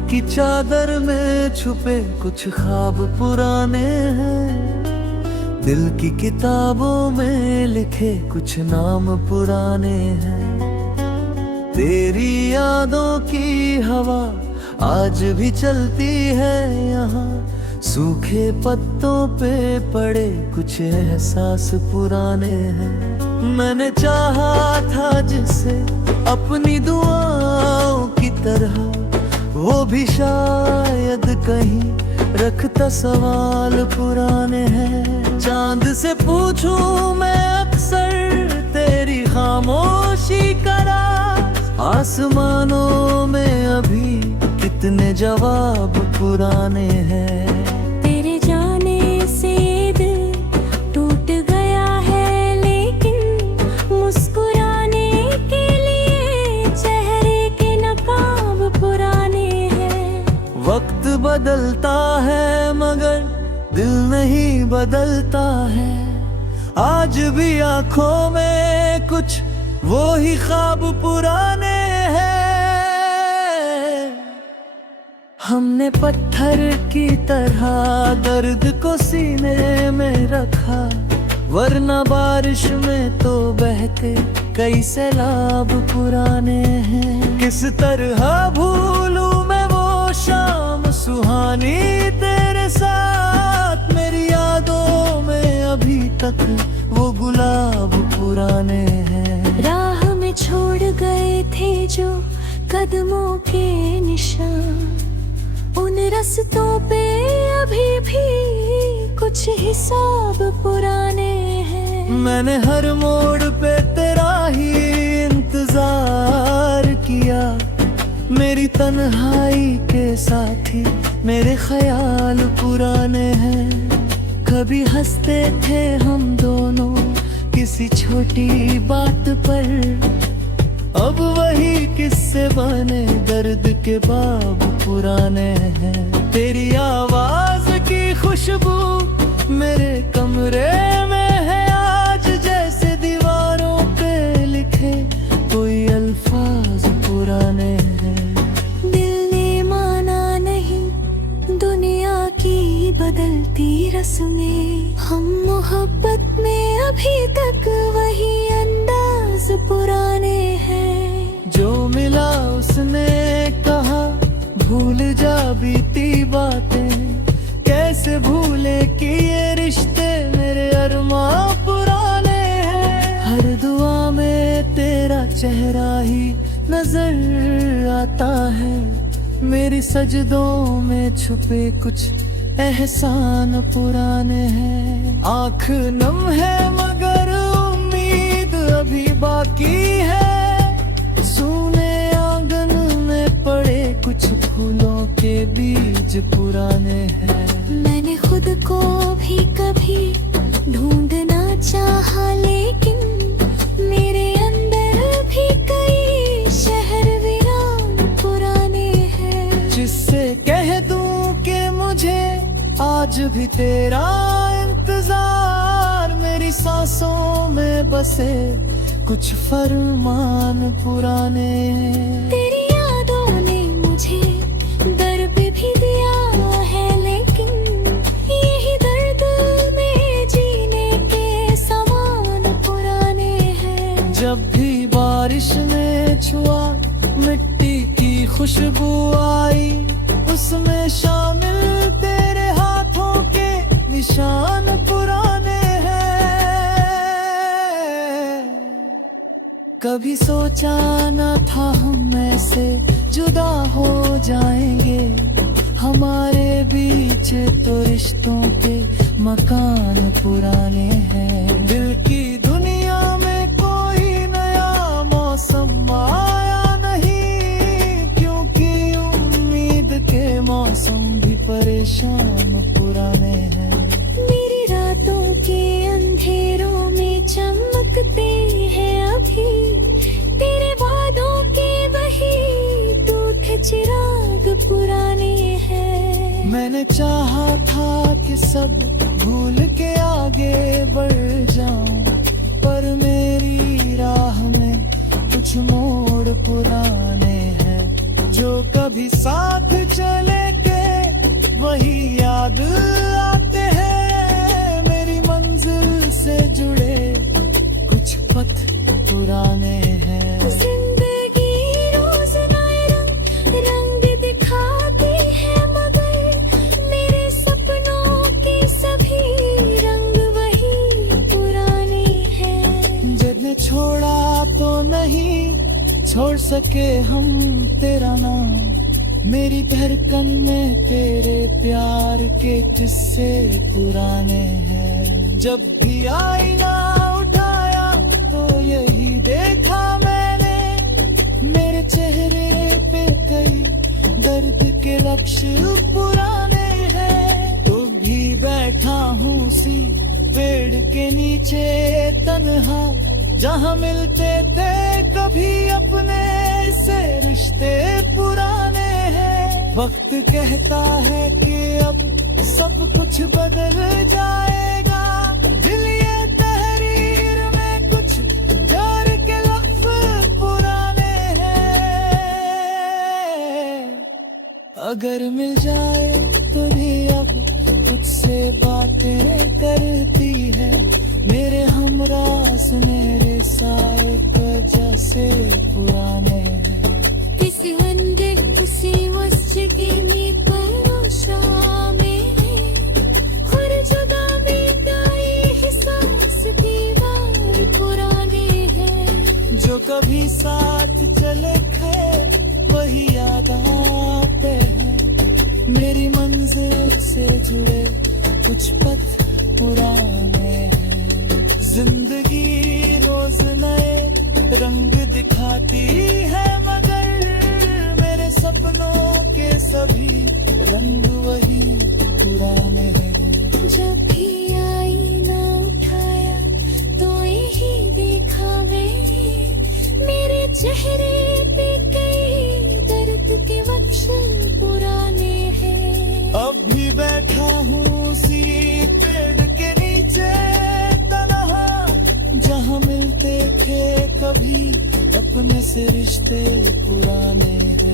की चादर में छुपे कुछ ख्वाब पुराने हैं, दिल की किताबों में लिखे कुछ नाम पुराने हैं। तेरी यादों की हवा आज भी चलती है यहाँ, सूखे पत्तों पे पड़े कुछ एहसास पुराने हैं। मैंने चाहा था जिसे अपनी दुआओं की तरह, वो भी शायद कहीं रखता सवाल पुराने हैं। चांद से पूछूं मैं अक्सर तेरी खामोशी का राज, आसमानों में अभी कितने जवाब पुराने हैं। तेरे जाने से दिल टूट गया है, लेकिन मुस्कुराने के लिए चेहरे के नकाब पुराने हैं। वक्त बदलता है मगर दिल नहीं बदलता है, आज भी आंखों में कुछ वो ही ख्वाब पुराने हैं। हमने पत्थर की तरह दर्द को सीने में रखा, वरना बारिश में तो बहते कई सैलाब पुराने हैं। किस तरह भूलूं मैं वो शाम सुहानी तेरे साथ, मेरी यादों में अभी तक वो गुलाब पुराने हैं। राह में छोड़ गए थे जो कदमों के निशान, उन रास्तों पे अभी भी कुछ हिसाब पुराने हैं। मैंने हर मोड़ पे तेरा ही इंतजार किया, मेरी तन्हाई के साथी मेरे ख्याल पुराने हैं। कभी हंसते थे हम दोनों किसी छोटी बात पर, अब वही किस्से बने दर्द के बाब पुराने हैं। तेरी आवाज की खुशबू मेरे कमरे में है आज, जैसे दीवारों पे लिखे कोई अल्फाज पुराने हैं। दिल ने माना नहीं दुनिया की बदलती रस्में, हम मोहब्बत में अभी तक वही अंदाज पुराने हैं। जो मिला उसने कहा भूल जा बीती बातें, कैसे भूले कि ये रिश्ते मेरे अरमां पुराने हैं। हर दुआ में तेरा चेहरा ही नजर आता है, मेरी सजदों में छुपे कुछ एहसान पुराने हैं। आँख नम है मगर उम्मीद अभी बाकी है, सूने आंगन में पड़े कुछ फूलों के बीज पुराने हैं। मैंने खुद को भी कभी ढूंढना चाहा, लेकिन मेरे अंदर भी कई शहर वीरान पुराने हैं। जिससे कह दूं कि मुझे आज भी तेरा इंतजार, मेरी सांसों में बसे कुछ फरमान पुराने हैं। तेरी यादों ने मुझे दर्द भी दिया है, लेकिन यही दर्द में जीने के समान पुराने हैं। जब भी बारिश ने छुआ मिट्टी की खुशबू आई, उसमें शामिल तेरे हाथों के निशान पुराने हैं। कभी सोचा न था हम ऐसे जुदा हो जाएंगे, हमारे बीच तो रिश्तों के मकान पुराने हैं। दिल की दुनिया में कोई नया मौसम आया नहीं, क्योंकि उम्मीद के मौसम भी परेशान पुराने हैं। मेरी रातों के अंधेरों में चमकते हैं अभी तेरे वादों के वही टूटे चिराग पुराने हैं। मैंने चाहा था कि सब भूल के आगे बढ़ जाऊं, पर मेरी राह में कुछ मोड़ पुराने हैं, जो कभी साथ सके हम तेरा नाम। मेरी धड़कन में तेरे प्यार के किस्से पुराने हैं। जब भी आईना उठाया तो यही देखा मैंने, मेरे चेहरे पे कई दर्द के लक्ष्य पुराने हैं। तो भी बैठा हूँ सी पेड़ के नीचे तन्हा, जहाँ मिलते थे कभी अपने से रिश्ते पुराने हैं। वक्त कहता है कि अब सब कुछ बदल जाएगा, दिल ये तहरीर में कुछ प्यार के लफ्ज़ पुराने हैं। अगर मिल जाए तो भी अब तुझसे बातें करती है, मेरे हमरास मेरे साए जैसे पुराने हैं। इस अंदर उसी मस्जिद में परोसा में है, हर जगह में ताई एहसास दीवार पुराने हैं। जो कभी साथ चले थे वही याद आते हैं, मेरी मंजिल से जुड़े कुछ पथ पुराने हैं। जिंदगी रोज नए रंग दिखाती है, मगर मेरे सपनों के सभी रंग वही पुराने हैं। जब भी आईना उठाया तो यही देखा मेरे चेहरे पे कई दर्द के अक्षर पुराने हैं। अब भी बैठा हूँ उसी पेड़ के नीचे तन्हा, जहाँ मिलते थे कभी अपने से रिश्ते पुराने हैं।